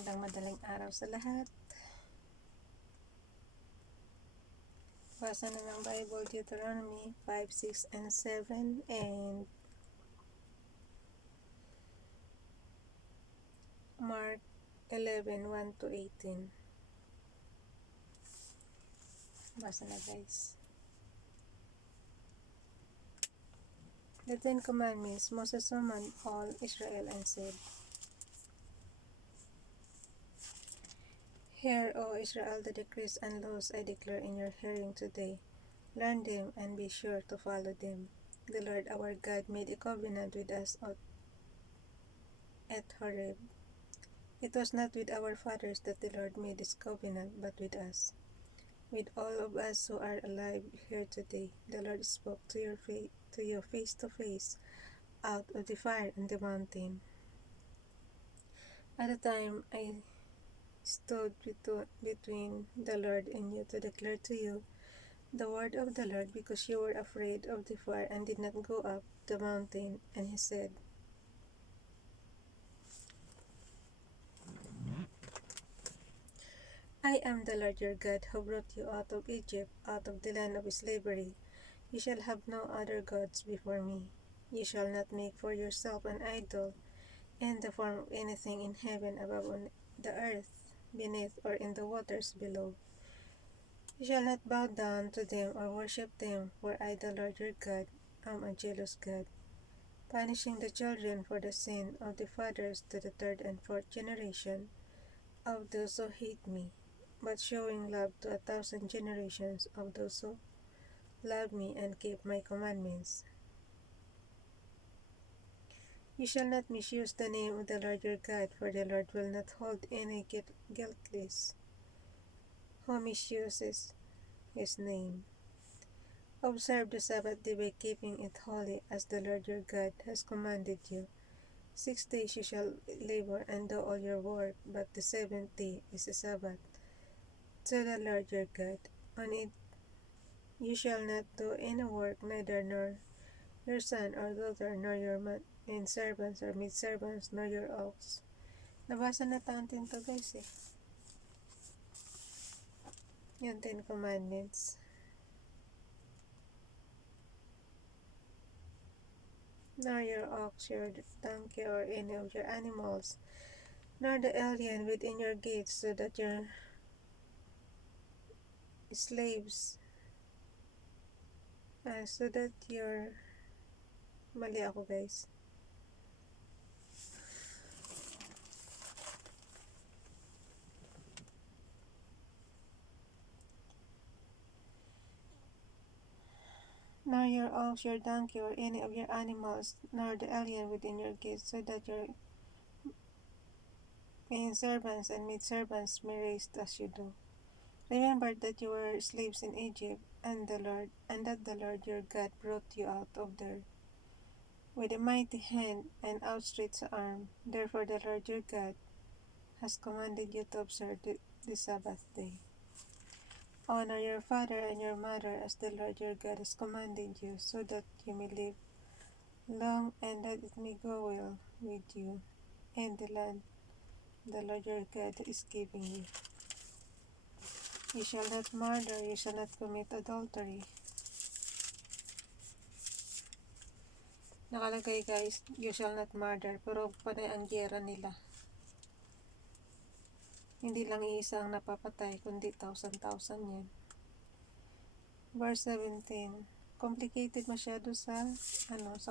Magandang madaling araw sa lahat. Basa na ng Bible, Deuteronomy 5, 6, and 7, and Mark 11, 1 to 18. Basa na guys. The Ten Commandments. Moses summoned all Israel and said, Hear, O Israel, the decrees and laws I declare in your hearing today. Learn them and be sure to follow them. The Lord our God made a covenant with us at Horeb. It was not with our fathers that the Lord made this covenant, but with us. With all of us who are alive here today, the Lord spoke to you face to face out of the fire on the mountain. At the time I stood between the Lord and you to declare to you the word of the Lord, because you were afraid of the fire and did not go up the mountain. And he said, I am the Lord your God, who brought you out of Egypt, out of the land of slavery. You shall have no other gods before me. You shall not make for yourself an idol in the form of anything in heaven above, on the earth beneath, or in the waters below. You shall not bow down to them or worship them, for I, the Lord your God, am a jealous God, punishing the children for the sin of the fathers to the third and fourth generation of those who hate me, but showing love to 1,000 generations of those who love me and keep my commandments. You shall not misuse the name of the Lord your God, for the Lord will not hold any guiltless who misuses his name. Observe the Sabbath day by keeping it holy, as the Lord your God has commanded you. 6 days you shall labor and do all your work, but the seventh day is a Sabbath to the Lord your God. On it you shall not do any work, neither nor your son or daughter, nor your servants or maidservants, nor your ox. Nabasa na natin to guys eh. Yung 10 Commandments. Nor your ox, your donkey, or any of your animals, nor the alien within your gates, so that your slaves, mali ako guys. Nor your ox, your donkey, or any of your animals, nor the alien within your gates, so that your servants and maidservants may rest as you do. Remember that you were slaves in Egypt, and that the Lord your God brought you out of there with a mighty hand and outstretched arm. Therefore the Lord your God has commanded you to observe the Sabbath day. Honor your father and your mother, as the Lord your God has commanded you, so that you may live long and that it may go well with you in the land the Lord your God is giving you. You shall not murder, you shall not commit adultery. Nakalagay guys, you shall not murder, pero panay ang giyera nila. Hindi lang iisang napapatay, kundi 1,000 yan. Verse 17. Complicated masyado sa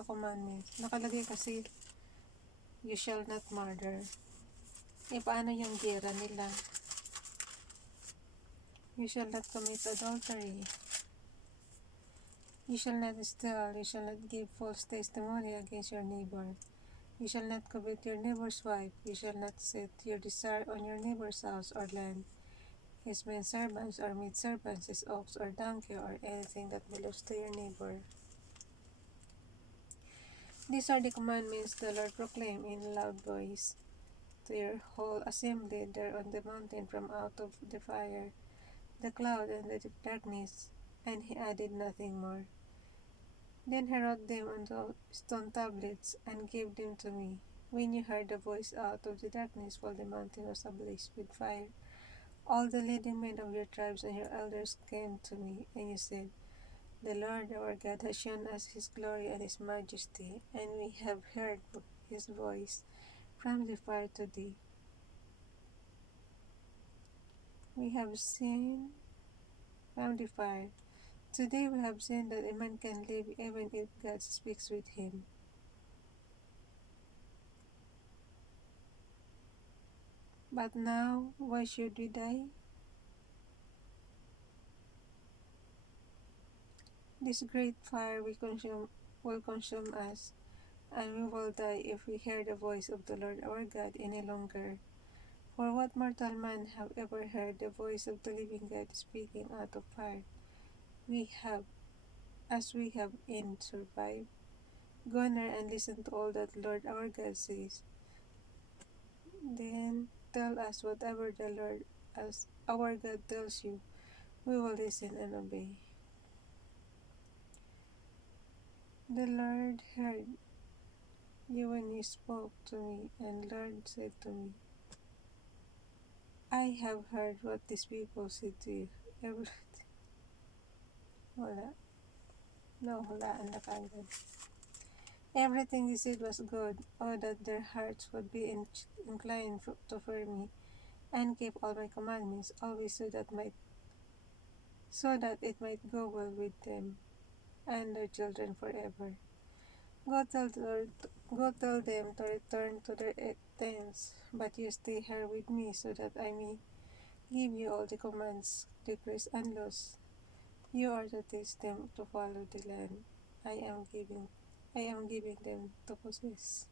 commandments. Nakalagay kasi, you shall not murder. Paano yung giyera nila? You shall not commit adultery. You shall not steal. You shall not give false testimony against your neighbor. You shall not covet your neighbor's wife. You shall not set your desire on your neighbor's house or land, his servants or maidservants, his ox or donkey, or anything that belongs to your neighbor. These are the commandments the Lord proclaimed in a loud voice to your whole assembly there on the mountain from out of the fire, the cloud, and the darkness, and he added nothing more. Then he wrote them on the stone tablets and gave them to me. when you heard a voice out of the darkness while the mountain was ablaze with fire. All the leading men of your tribes and your elders came to me, and you said, the Lord our God has shown us his glory and his majesty, and we have heard his voice from the fire today. We have seen from the fire. Today we have seen that a man can live even if God speaks with him. But now, why should we die? This great fire will consume us, and we will die if we hear the voice of the Lord our God any longer. For what mortal man have ever heard the voice of the living God speaking out of fire? We have, as we have in survived. Go near and listen to all that Lord our God says. Then tell us whatever the Lord as our God tells you. We will listen and obey. The Lord heard you when you spoke to me, and Lord said to me, I have heard what these people said to you. Wala. No, hulaan na kagad. Everything they said was good. Oh, that their hearts would be inclined to fear me, and keep all my commandments always so that it might go well with them and their children forever. Go tell, go tell them to return to their tents, but you stay here with me so that I may give you all the commands, decrees, and laws. You are to teach them to follow the land I am giving I am giving them to possess.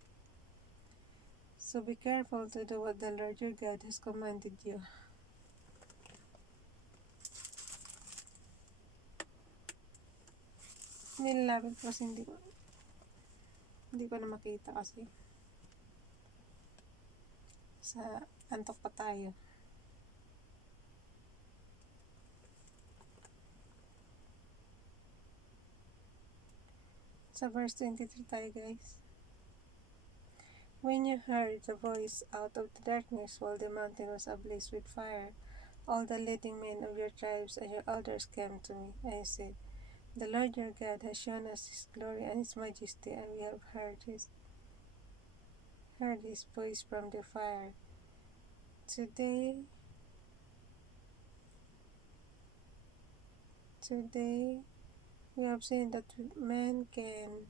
So be careful to do what the Lord your God has commanded you. Nilalapit ko kasi hindi ko na makita kasi sa antok pa tayo. Sa verse 23 tayo guys. When you heard the voice out of the darkness while the mountain was ablaze with fire, all the leading men of your tribes and your elders came to me, and I said, the Lord your God has shown us his glory and his majesty, and we have heard his voice from the fire. Today we have seen that man can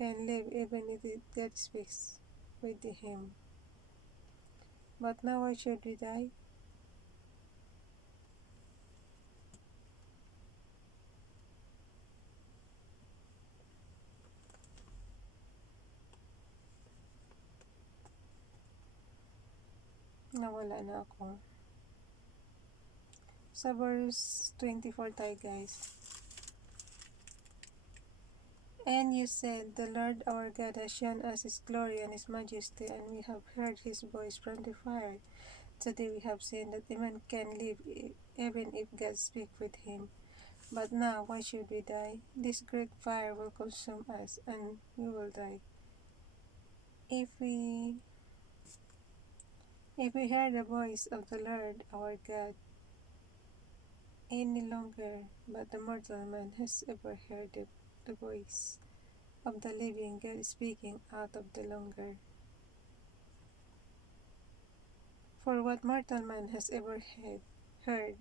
live even if God speaks with him. But now why should we die? Nawala na ako. Sa verse 24 tayo guys. And you said, the Lord our God has shown us his glory and his majesty, and we have heard his voice from the fire. Today we have seen that a man can live even if God speaks with him. But now, why should we die? This great fire will consume us, and we will die. If we hear the voice of the Lord our God any longer, but the mortal man has ever heard the voice of the living God speaking out of the longer. For what mortal man has ever heard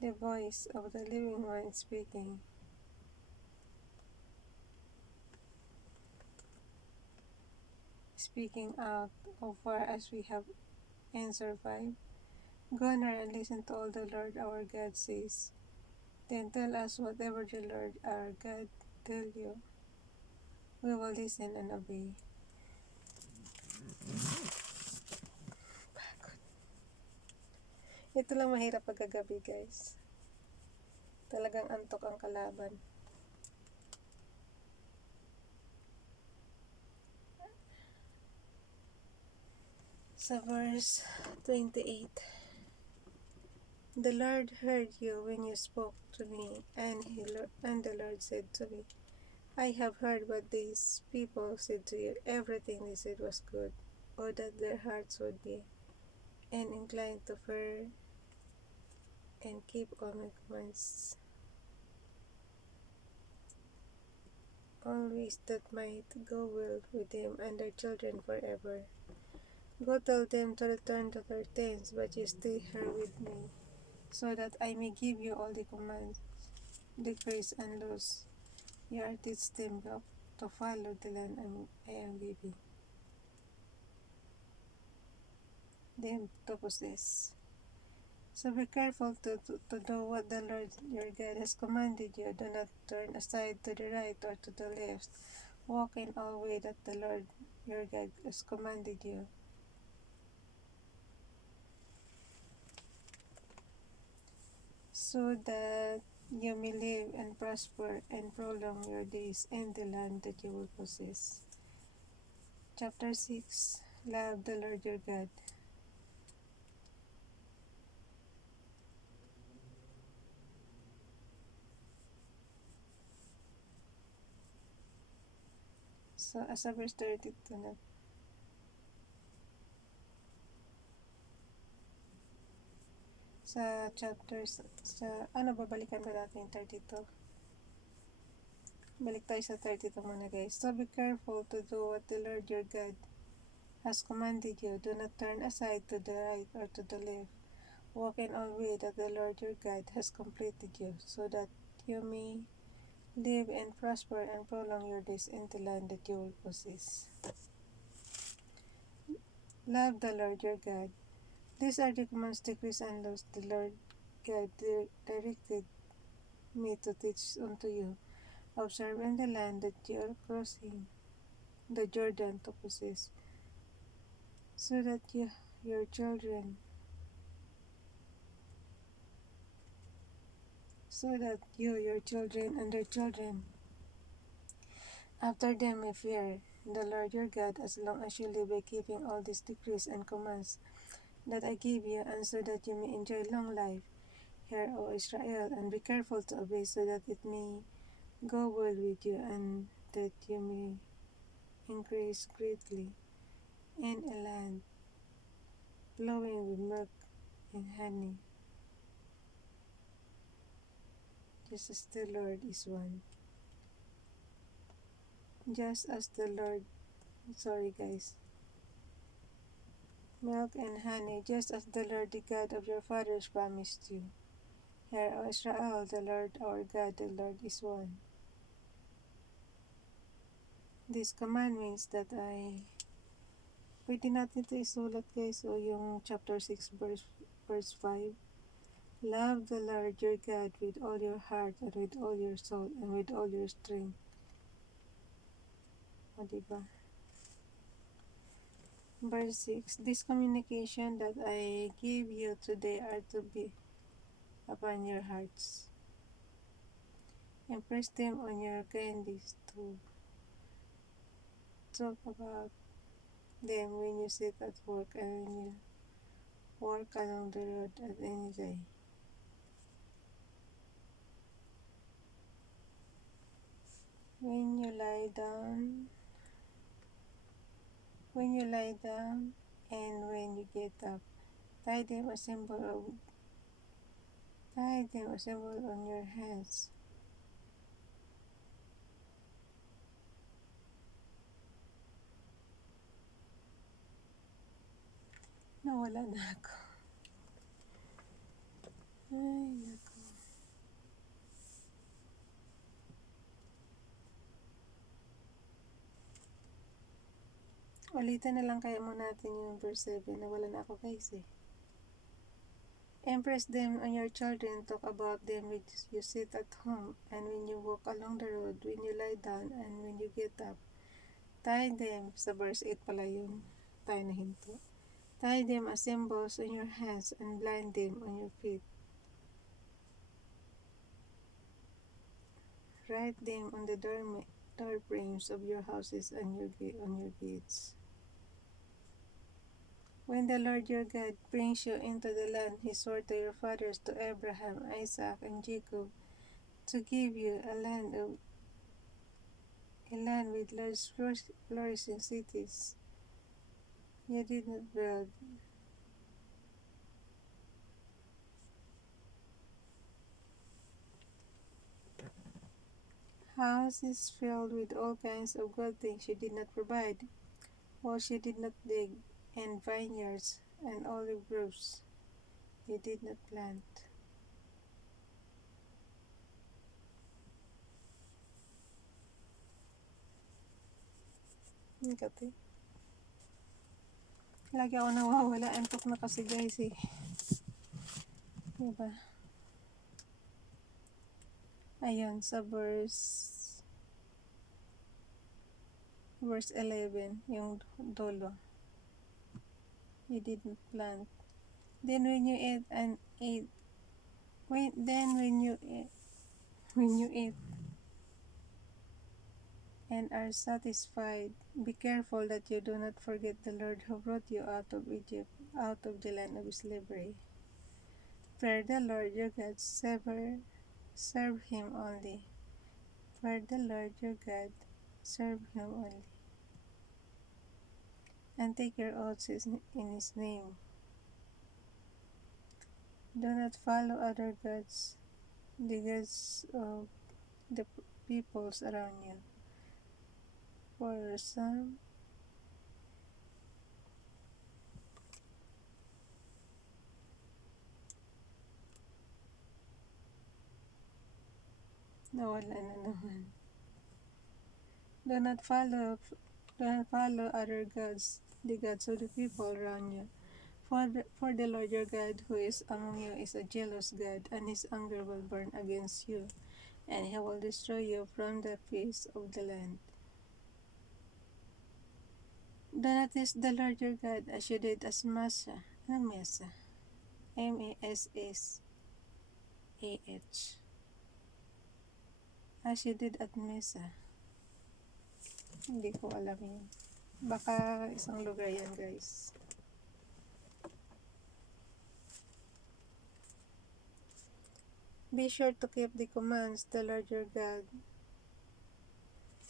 the voice of the living one speaking out of far as we have and survive? Go near and listen to all the Lord our God says. Then tell us whatever the Lord our God tell you. We will listen and obey. Ito lang mahirap pagkagabi guys. Talagang antok ang kalaban. Sa verse 28, the Lord heard you when you spoke to me, and the Lord said to me, I have heard what these people said to you. Everything they said was good, or that their hearts would be and inclined to fear and keep all my commands. Always that might go well with them and their children forever. Go tell them to return to their tents, but you stay here with me, so that I may give you all the commands, decrees, and laws. You are teach them to follow the land I am giving them to possess. So be careful to do what the Lord your God has commanded you. Do not turn aside to the right or to the left. Walk in all way that the Lord your God has commanded you, so that you may live and prosper and prolong your days in the land that you will possess. Chapter 6. Love the Lord your God. So, as a verse 32 na, sa chapters, babalikan ko natin yung 32. Balik tayo sa 32 muna guys. So, be careful to do what the Lord your God has commanded you. Do not turn aside to the right or to the left. Walk in all way that the Lord your God has completed you, so that you may live and prosper and prolong your days in the land that you will possess. Love the Lord your God. These are the commands, decrees, and laws the Lord God directed me to teach unto you. Observe in the land that you are crossing the Jordan to possess, so that your children, your children, and their children after them may fear the Lord your God as long as you live by keeping all these decrees and commands that I give you, and so that you may enjoy long life. Hear, O Israel, and be careful to obey, so that it may go well with you, and that you may increase greatly in a land flowing with milk and honey, just as the Lord is one. Just as the Lord, sorry guys, milk and honey, just as the Lord, the God of your fathers, promised you. Hear, O Israel, the Lord our God, the Lord is one. This commandments that pwede natin ito isulat guys, o yung chapter 6 verse 5. Love the Lord your God with all your heart and with all your soul and with all your strength. O diba? Verse 6. This communication that I give you today are to be upon your hearts. Impress them on your candies to talk about them when you sit at work and when you walk along the road at any day. When you lie down, and when you get up, tie them a symbol on your hands. Nawala na ako. Ay, naku. Ulitin na lang kaya muna natin yung verse 7. Nawala na ako guys eh. Impress them on your children, talk about them when you sit at home, and when you walk along the road, when you lie down, and when you get up. Tie them, sa verse 8 pala yun, tayo na hinto. Tie them as symbols on your hands and blind them on your feet. Write them on the door frames of your houses and on your gates. When the Lord your God brings you into the land he swore to your fathers, to Abraham, Isaac, and Jacob, to give you a land a land with large flourishing cities. You did not build. Houses filled with all kinds of good things you did not provide, walls you did not dig, and vineyards and olive groves you did not plant. Kati. Lagi ako nawawala. Antok na kasi guys eh. Diba? Ayun, sa verse 11, yung dolo. You didn't plant. Then when you eat and eat, when you eat and are satisfied, be careful that you do not forget the Lord who brought you out of Egypt, out of the land of slavery. Fear the Lord your God, serve him only. Fear the Lord your God, serve him only. And take your oaths in his name. Do not follow other gods, the gods of the peoples around you. For some, nawala na naman. Do not follow other gods, the gods of the people around you. For the Lord your God who is among you is a jealous God, and his anger will burn against you, and he will destroy you from the face of the land. Do not test the Lord your God as you did as Massa. Ano Massa? Masshah. As you did at Mesa. Hindi ko alam yun. Baka isang lugar yan guys. Be sure to keep the commands the Lord your God.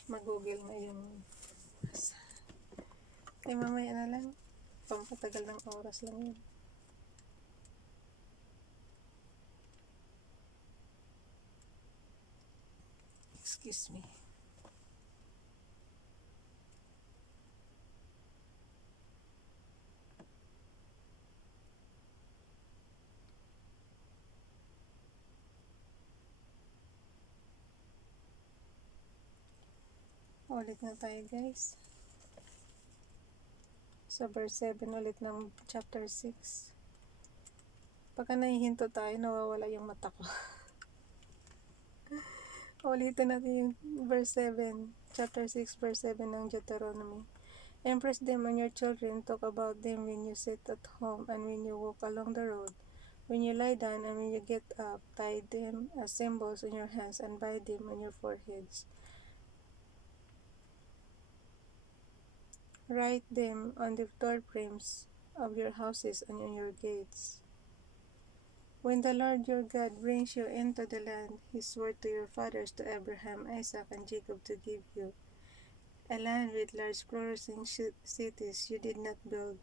Mag-google na yung mamaya na lang. Pampatagal ng oras lang yun. Excuse me. Ulit na tayo guys. Sa verse 7 ulit ng chapter 6. Pagka nahihinto tayo, nawawala yung mata ko. Ulitin natin yung verse 7. Chapter 6 verse 7 ng Deuteronomy. Impress them on your children, talk about them when you sit at home and when you walk along the road, when you lie down and when you get up. Tie them as symbols on your hands and bind them on your foreheads. Write them on the door frames of your houses and on your gates. When the Lord your God brings you into the land he swore to your fathers, to Abraham, Isaac, and Jacob to give you, a land with large flourishing cities you did not build,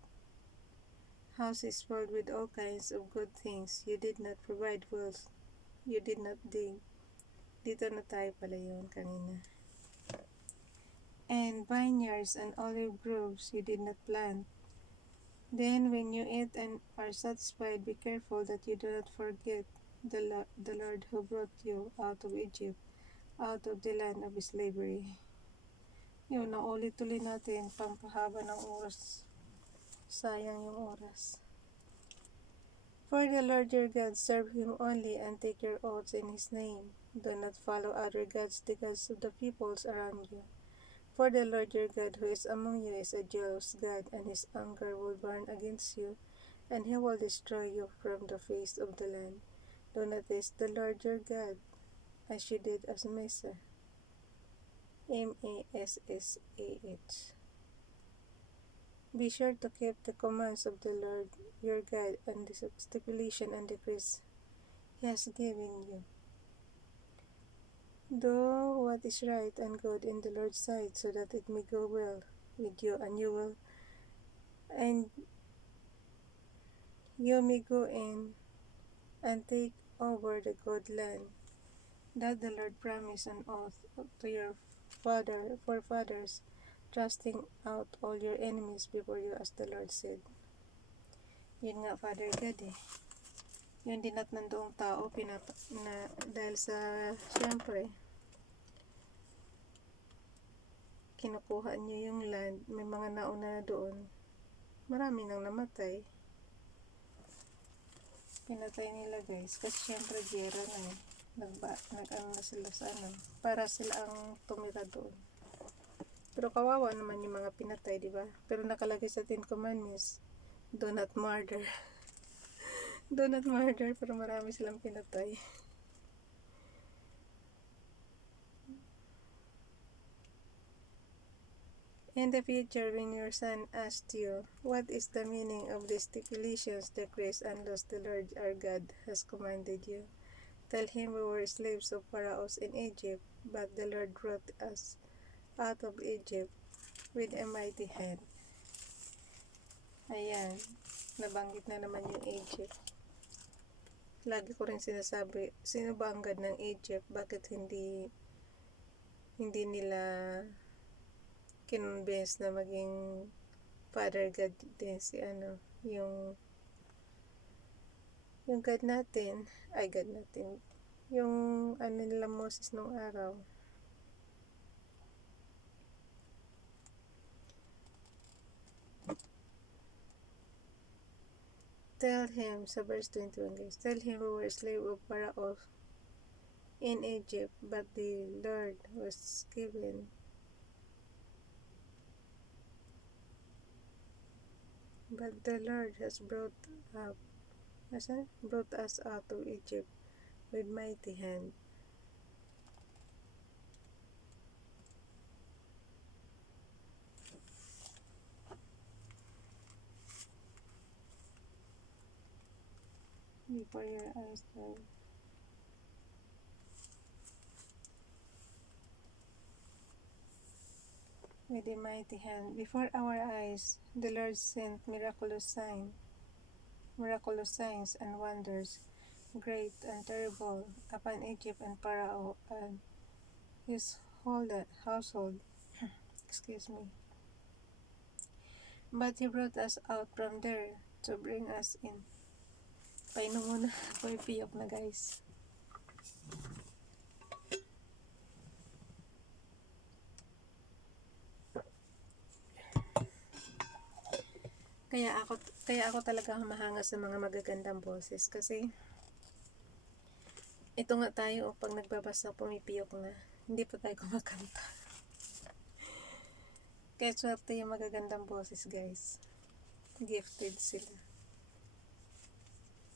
houses filled with all kinds of good things you did not provide, wells you did not dig. Dito na tayo pala yun kanina. And vineyards and olive groves you did not plant. Then when you eat and are satisfied, be careful that you do not forget the Lord who brought you out of Egypt, out of the land of slavery. Yun, naulit-tuloy natin, pampahaba ng oras. Sayang yung oras. For the Lord your God, serve him only and take your oaths in his name. Do not follow other gods, the gods of the peoples around you. For the Lord your God who is among you is a jealous God, and his anger will burn against you, and he will destroy you from the face of the land. Do not test the Lord your God as you did as Massa. Masshah. Be sure to keep the commands of the Lord your God and the stipulation and decrees he has given you. Do what is right and good in the Lord's sight, so that it may go well with you, and you may go in and take over the good land that the Lord promised on oath to your forefathers, trusting out all your enemies before you, as the Lord said. Yun nga, Father God eh. Yung dinatnan doong tao, dahil sa, syempre, kinukuha niyo yung land, may mga nauna na doon, marami nang namatay. Pinatay nila guys, kasi syempre gera na eh. Nag-ano na sila sa ano, para sila ang tumira doon. Pero kawawa naman yung mga pinatay, di ba? Pero nakalagay sa 10 Commandments, do not murder. Do not murder, pero marami silang pinatay. In the future, when your son asks you, what is the meaning of the stipulations, decrees, and laws the Lord our God has commanded you? Tell him we were slaves of Pharaohs in Egypt, but the Lord brought us out of Egypt with a mighty hand. Ayan, nabanggit na naman yung Egypt. Lagi ko rin sinasabi, sino ba ang God ng Egypt? Bakit hindi nila kinonvince na maging Father God din si ano, yung God natin, yung ano nila Moses nung araw. Tell him, sa verse 21 guys, tell him we were slave of Pharaoh in Egypt, but the Lord was given. But the Lord has brought us out of Egypt with mighty hand. Before your eyes, Lord. With a mighty hand. Before our eyes, the Lord sent miraculous signs and wonders, great and terrible, upon Egypt and Pharaoh and his whole household. Excuse me. But he brought us out from there to bring us in. Painom muna. Pumipiyok na guys. Kaya ako talaga humahanga sa mga magagandang boses kasi ito nga tayo pag nagbabasa pumipiyok na. Hindi pa tayo kumakanta. Kaya swerte yung magagandang boses guys. Gifted sila.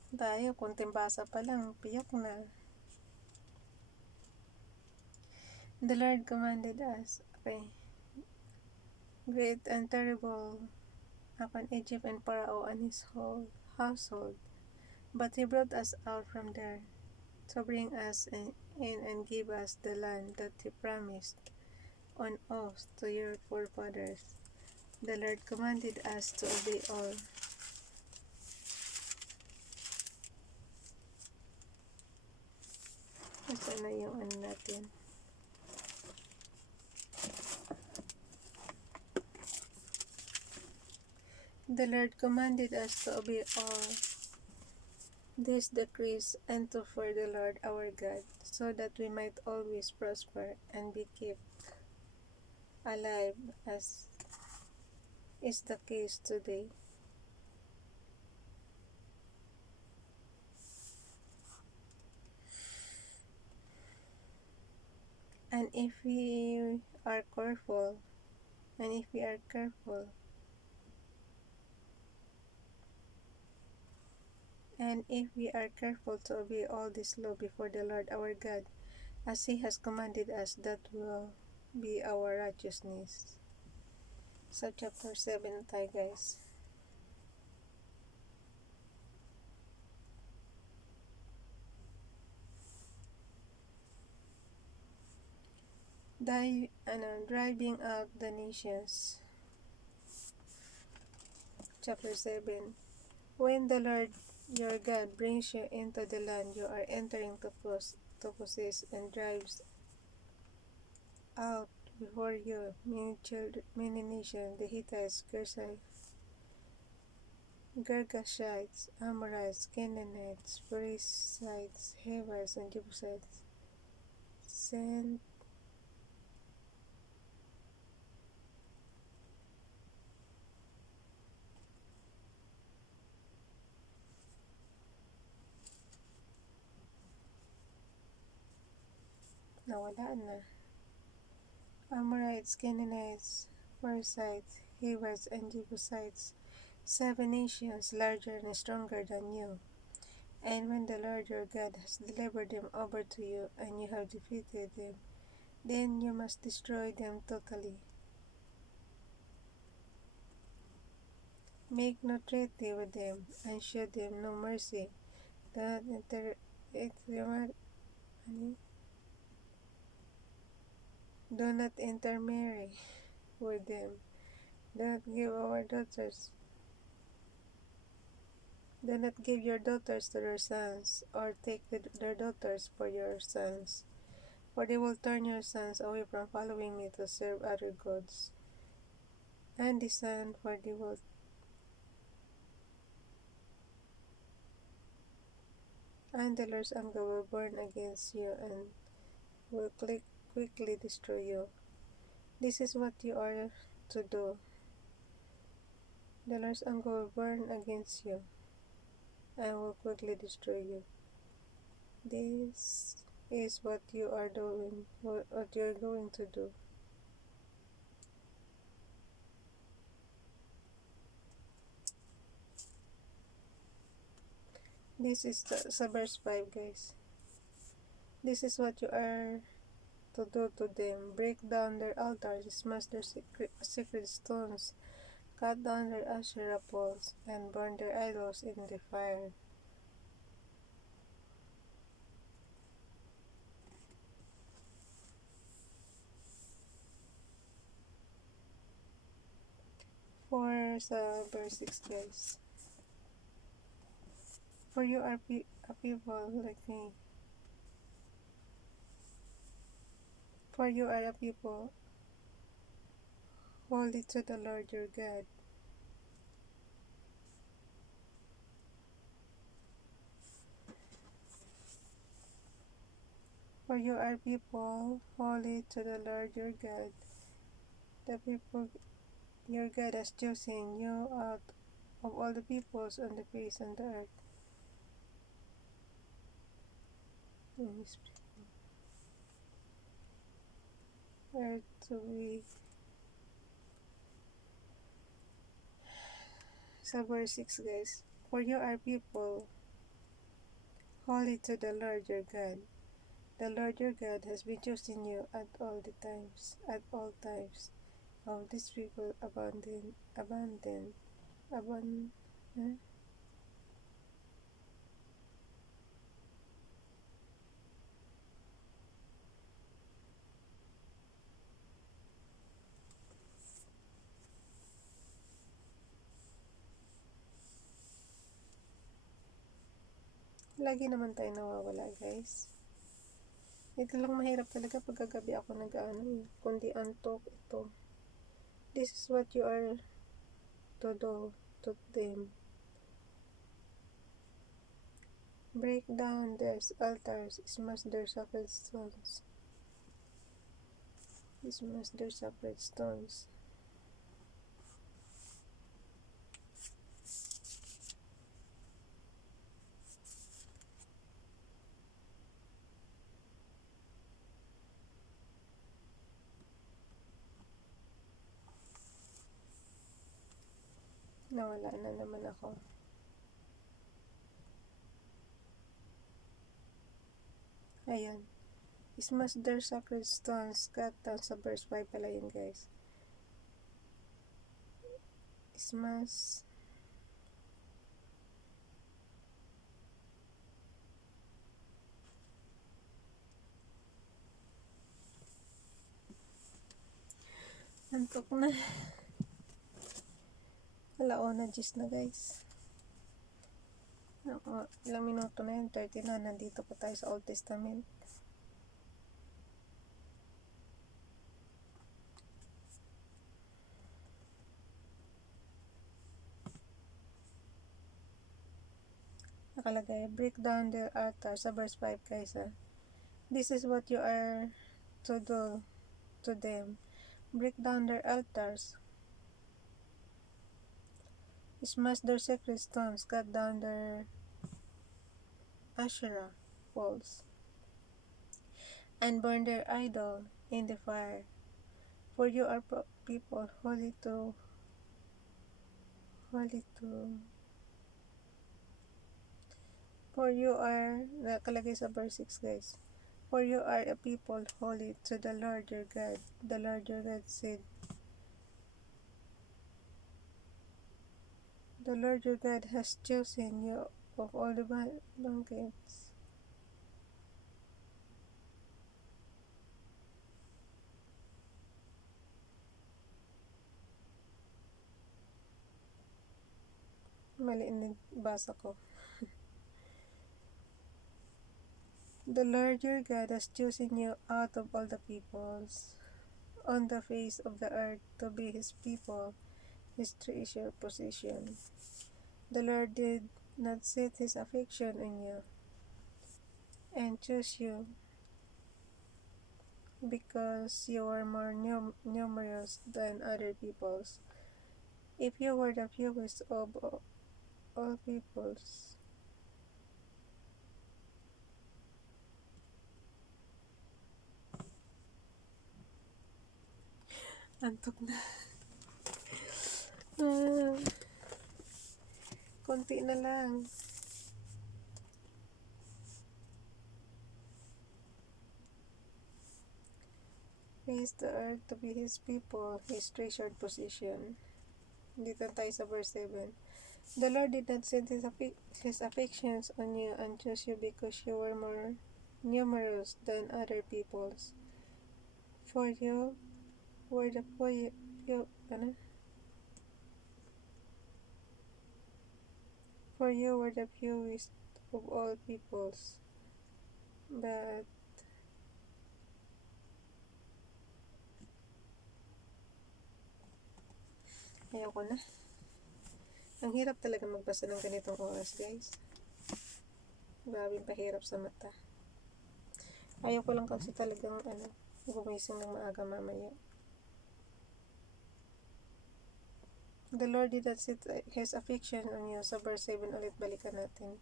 Tayo, kunting basa pa lang, piyok na. The Lord commanded us, okay, great and terrible upon Egypt and Pharaoh and his whole household. But he brought us out from there to bring us in and give us the land that he promised on oath to your forefathers. The Lord commanded us to obey all. Ito na yung ano natin. The Lord commanded us to obey all these decrees and to fear the Lord our God, so that we might always prosper and be kept alive, as is the case today. And if we are careful, to obey all this law before the Lord our God, as He has commanded us, that will be our righteousness. Sa chapter 7 tayo guys. Driving out the nations. Chapter 7. When the Lord your God brings you into the land you are entering to possess and drives out before you many nations, the Hittites, Girgashites, Amorites, Canaanites, Perizzites, Hivites, and Jebusites, sent nawala na. Amorites, Canaanites, Perizzites, Hivites, and Jebusites, 7 nations larger and stronger than you. And when the Lord your God has delivered them over to you, and you have defeated them, then you must destroy them totally. Make no treaty with them, and show them no mercy. Do not do not intermarry with them. Do not give our daughters. Do not give your daughters to their sons, or take their daughters for your sons, for they will turn your sons away from following me to serve other gods. And the son, for they will, and the Lord's anger will burn against you and will quickly destroy you. This is what you are to do. The Lord's anger will burn against you and will quickly destroy you. This is what you are doing, what you are going to do. This is verse 5, guys. This is what you are to do to them. Break down their altars, smash their sacred stones, cut down their Asherah poles, and burn their idols in the fire. For verse 6, guys. For you are a people like me. For you are a people holy to the Lord your God. For you are people holy to the Lord your God. The people your God has chosen you out of all the peoples on the face of the earth. Earth to be. So verse 6, guys. For you are people holy to the Lord your God. The Lord your God has been choosing you at all times. Of these people abandon, eh? Lagi naman tayo nawawala, guys. Ito lang mahirap talaga pag gagabi ako nag-ano eh. Kundi antok ito. This is what you are to do to them. Break down their altars, smash their sacred stones. Smash their sacred stones. Nawala na naman ako. Ayan. Smash their sacred stones. Cut down sa verse 5 pala yun, guys. Smash. Antok na. Alauna, gis na guys. Ilang minuto na yun, 30 na. Nandito pa tayo sa Old Testament. Nakalagay, break down their altar sa verse 5 guys ha. This is what you are to do to them. Break down their altars. Smash their sacred stones. Cut down their Asherah poles. And burn their idol in the fire. For you are people holy to for you are, nakalagay sa verse 6 guys. For you are a people holy to the Lord your God. The Lord your God said, the Lord your God has chosen you of all the banquets. Mali na basa ko. The Lord your God has chosen you out of all the peoples on the face of the earth to be his people, his treasure possession. The Lord did not set his affection on you and chose you because you were more numerous than other peoples. If you were the fewest of all peoples, antok na. Konti na lang. Raised the earth to be his people, his treasured possession. Dito tayo sa verse 7. The Lord did not set his affections on you and chose you because you were more numerous than other peoples. For you were the For you were the fewest of all peoples. But ayoko na. Ang hirap talaga magbasa ng ganitong oras, guys. Grabing pahirap sa mata. Ayoko lang kasi talagang gumising ng maaga mamaya. The Lord did not set his affection on you. Sa verse 7 ulit, balikan natin.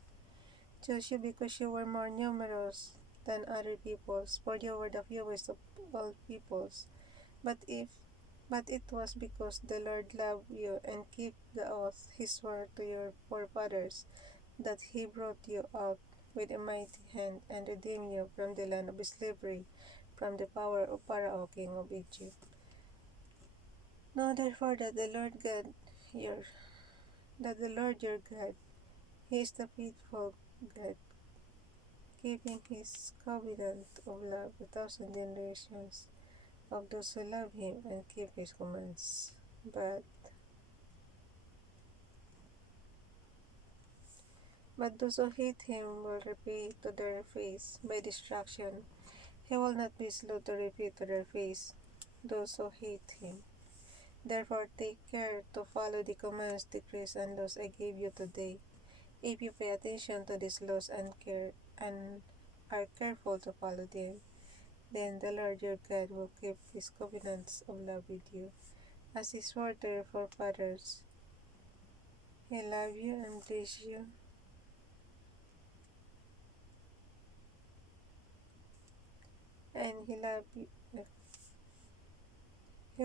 Chose you because you were more numerous than other peoples, for you were the fewest of all peoples. But it was because the Lord loved you and kept the oath he swore to your forefathers, that he brought you out with a mighty hand and redeemed you from the land of slavery, from the power of Pharaoh, king of Egypt. Know therefore that the Lord your God, he is the faithful God, keeping his covenant of love 1,000 generations of those who love him and keep his commands. But those who hate him will repay to their face by destruction. He will not be slow to repay to their face those who hate him. Therefore take care to follow the commands, decrees, and laws I gave you today. If you pay attention to these laws and are careful to follow them, then the Lord your God will keep his covenants of love with you, as he swore to your forefathers. He love you and bless you. And he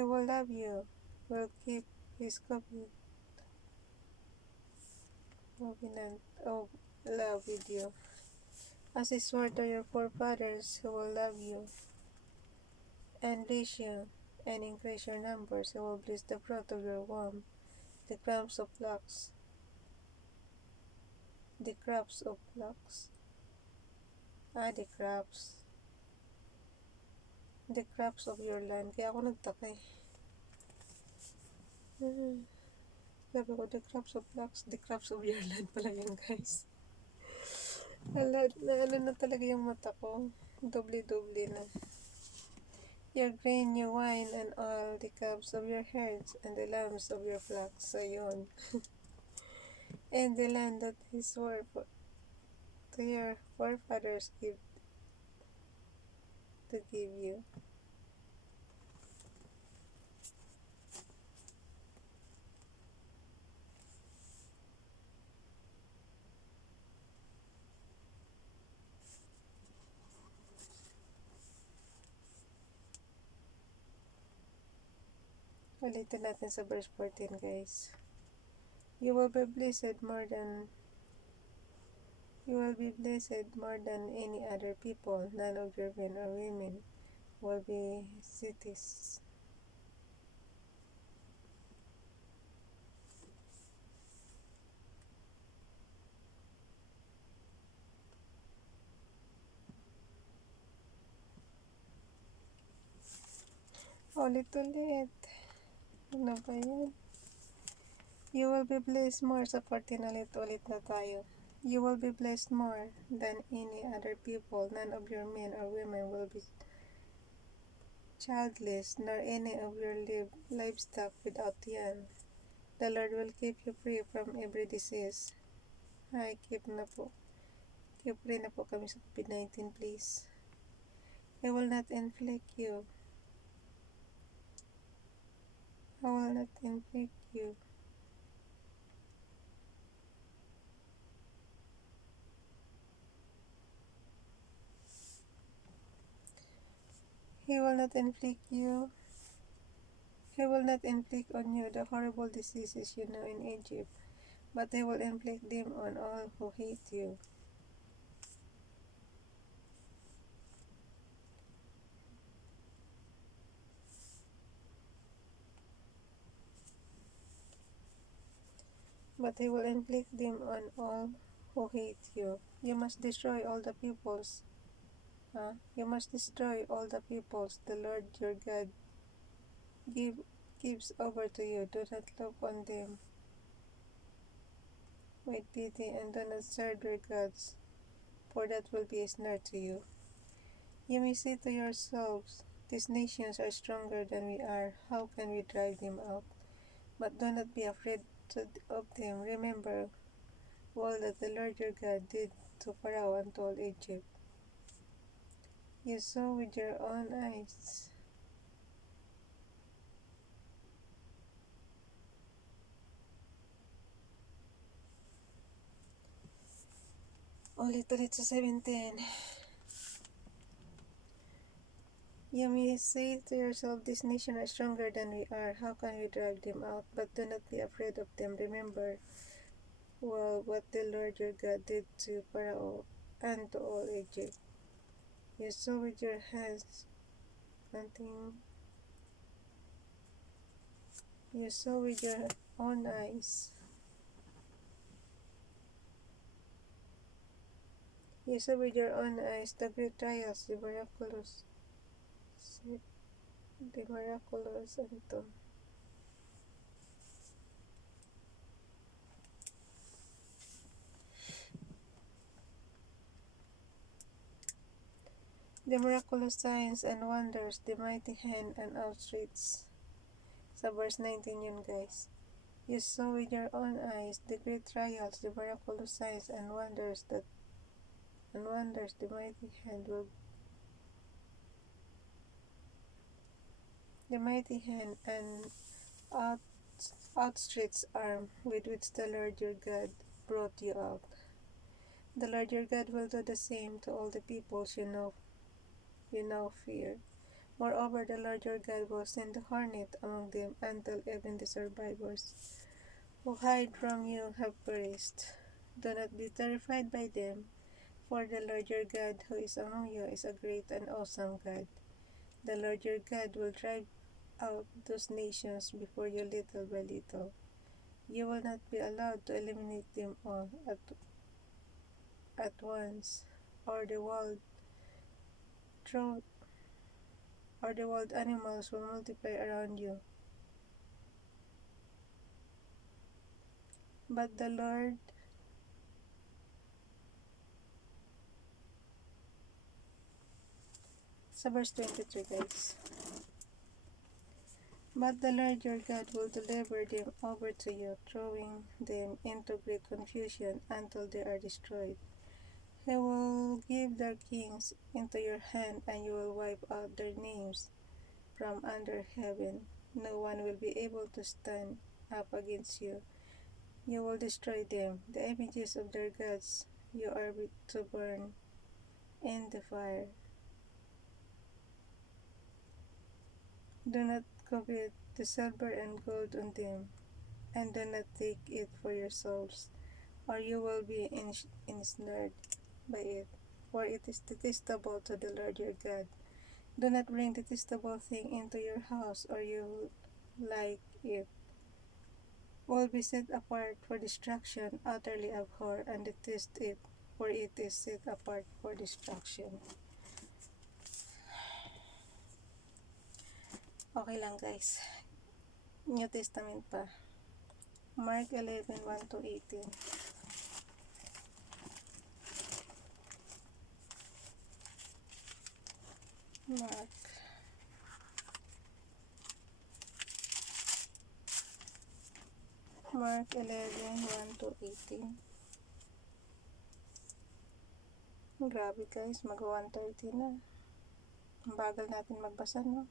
will love you, will keep his covenant of love with you. As he swore to your forefathers, he will love you and bless you, and increase your numbers. He will bless the fruit of your womb, the crops of flocks, the crops of flocks, the crops of your land. Kaya ako nagtaka eh. Mm. Sabi ko, the crops of flocks, the crops of your land pala yan, guys. Ano na talaga yung mata ko. Doble-doble na. Your grain, your wine, and all the calves of your herds, and the lambs of your flocks. Ayun. And the land that he swore to your forefathers to give you. Ulitin natin sa verse 14, guys. You will be blessed more than any other people. None of your men or women will be cities. Ulit-ulit. Ano ba yan? You will be blessed more. Sa 14 ulit na tayo. You will be blessed more than any other people. None of your men or women will be childless, nor any of your livestock without young. The Lord will keep you free from every disease. Ay, keep na po. Keep free na po kami sa COVID-19, please. I will not inflict you. I will not inflict you. He will not inflict you. He will not inflict on you the horrible diseases you know in Egypt, but he will inflict them on all who hate you. But he will inflict them on all who hate you. You must destroy all the peoples. You must destroy all the peoples the Lord your God give, gives over to you. Do not look on them with pity, and do not serve their gods, for that will be a snare to you. You may say to yourselves, these nations are stronger than we are. How can we drive them out? But do not be afraid of them. Remember all that the Lord your God did to Pharaoh and to all Egypt. You saw with your own eyes. Ulit-ulit sa 17. You may say to yourself, this nation is stronger than we are. How can we drive them out? But do not be afraid of them. Remember well what the Lord your God did to Pharaoh and to all Egypt. You saw with your hands nothing. You saw with your own eyes. You saw with your own eyes the great trials, the miraculous, the miraculous signs and wonders, the mighty hand and outstretched. Sa verse 19 yun, guys. You saw with your own eyes the great trials, the miraculous signs and wonders, the mighty hand and out, outstretched arm with which the Lord your God brought you out. The Lord your God will do the same to all the peoples you now fear. Moreover, the Lord your God will send a hornet among them until even the survivors who hide from you have perished. Do not be terrified by them, for the Lord your God who is among you is a great and awesome God. The Lord your God will drive out those nations before you little by little. You will not be allowed to eliminate them all at once, or the drought or the wild animals will multiply around you. But the Lord, sa verse 23 guys, but the Lord your God will deliver them over to you, throwing them into great confusion until they are destroyed. He will give their kings into your hand, and you will wipe out their names from under heaven. No one will be able to stand up against you. You will destroy them, the images of their gods you are to burn in the fire. Do not covet the silver and gold on them, and do not take it for yourselves, or you will be ensnared by it, for it is detestable to the Lord your God. Do not bring detestable thing into your house, or you like it will be set apart for destruction, utterly abhor and detest it, for it is set apart for destruction. Okay lang guys. New Testament pa. Mark 11:1-18. Mark. Mark 11:1-18. Grabe guys, mag-1:30 na. Ang bagal natin magbasa, no?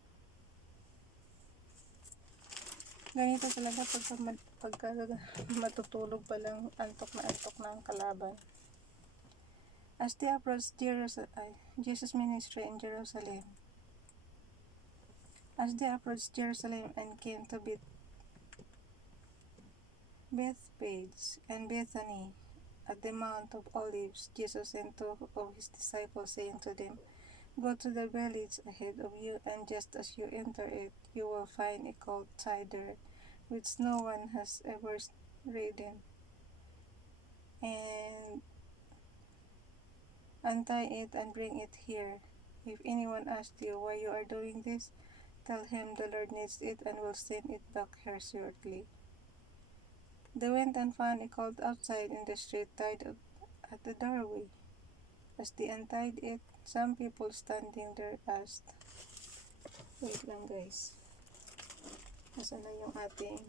Ganito talaga pagka matutulog pa lang, antok na ang kalaban. As they approached Jesus' ministry in Jerusalem, as they approached Jerusalem and came to Bethphage and Bethany at the Mount of Olives, Jesus sent two of his disciples, saying to them, go to the village ahead of you, and just as you enter it, you will find a colt tied there, which no one has ever ridden. And untie it and bring it here. If anyone asks you why you are doing this, tell him the Lord needs it and will send it back here shortly. They went and found a colt outside in the street, tied at the doorway. As they untied it, some people standing there asked, wait lang guys, nasaan na yung ating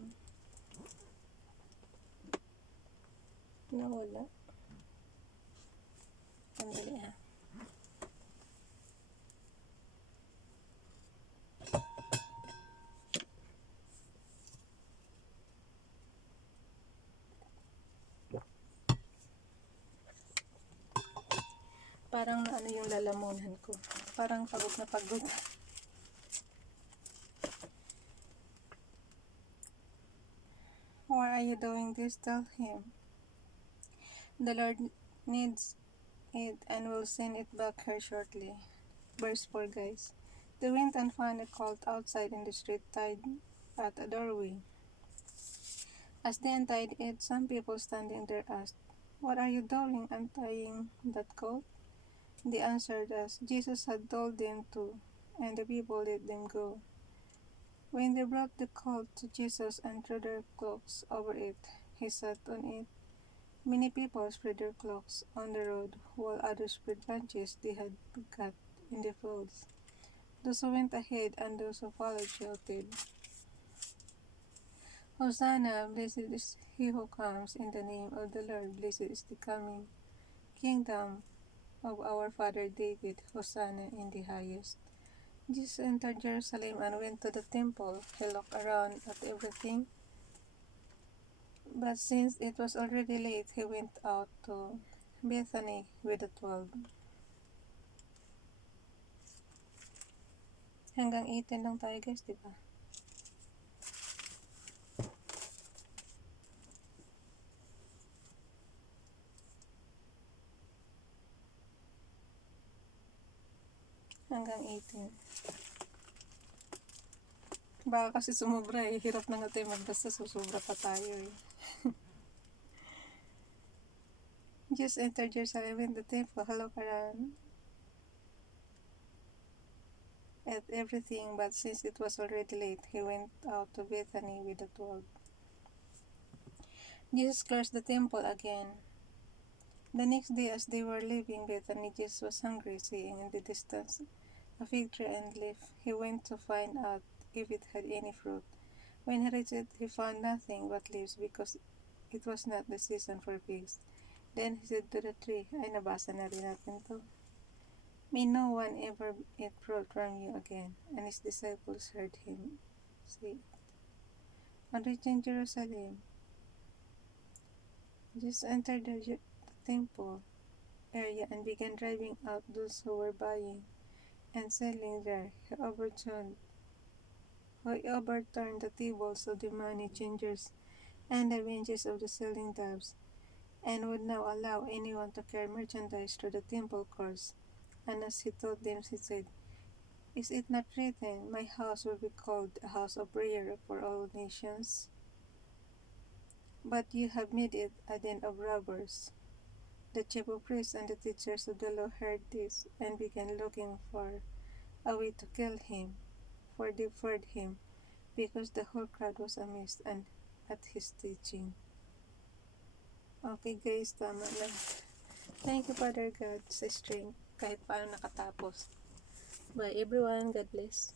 nawala? Sandali ha. Parang naano yung lalamunan ko. Parang pagod na pagod. Why are you doing this? Tell him. The Lord needs it and will send it back here shortly. Verse 4 guys. They went and found a colt outside in the street, tied at a doorway. As they untied it, some people standing there asked, what are you doing untying that colt? They answered us, Jesus had told them to, and the people let them go. When they brought the colt to Jesus and threw their cloaks over it, he sat on it. Many people spread their cloaks on the road, while others spread branches they had cut in the fields. Those who went ahead and those who followed shouted, Hosanna, blessed is he who comes in the name of the Lord, blessed is the coming kingdom of our father David, Hosanna in the highest. Jesus entered Jerusalem and went to the temple. He looked around at everything, but since it was already late, he went out to Bethany with the 12. Hanggang 18 lang tayo guys, di ba? Hanggang 18. Baka kasi sumubra eh. Hirap na nga tayo magbasa, susubra pa tayo eh. Just entered Jerusalem in the temple. He looked around at everything, but since it was already late, he went out to Bethany with the 12. Jesus closed the temple again. The next day, as they were leaving Bethany, Jesus was hungry, seeing in the distance a fig tree and leaf. He went to find out if it had any fruit. When he reached it, he found nothing but leaves, because it was not the season for figs. Then he said to the tree, "Ay, nabasa na rin natin to. May no one ever eat fruit from you again." And his disciples heard him say, on reaching Jerusalem, Jesus entered the temple area and began driving out those who were buying and selling there. He overturned the tables of the money changers and the benches of the selling doves, and would not allow anyone to carry merchandise through the temple courts. And as he taught them, he said, "Is it not written, 'My house will be called a house of prayer for all nations'? But you have made it a den of robbers." The chief priests and the teachers of the law heard this, and began looking for a way to kill him, for they feared him, because the whole crowd was amazed and at his teaching. Okay guys, tama na. Thank you, Father God, sa strength kahit paano nakatapos. Bye everyone, God bless.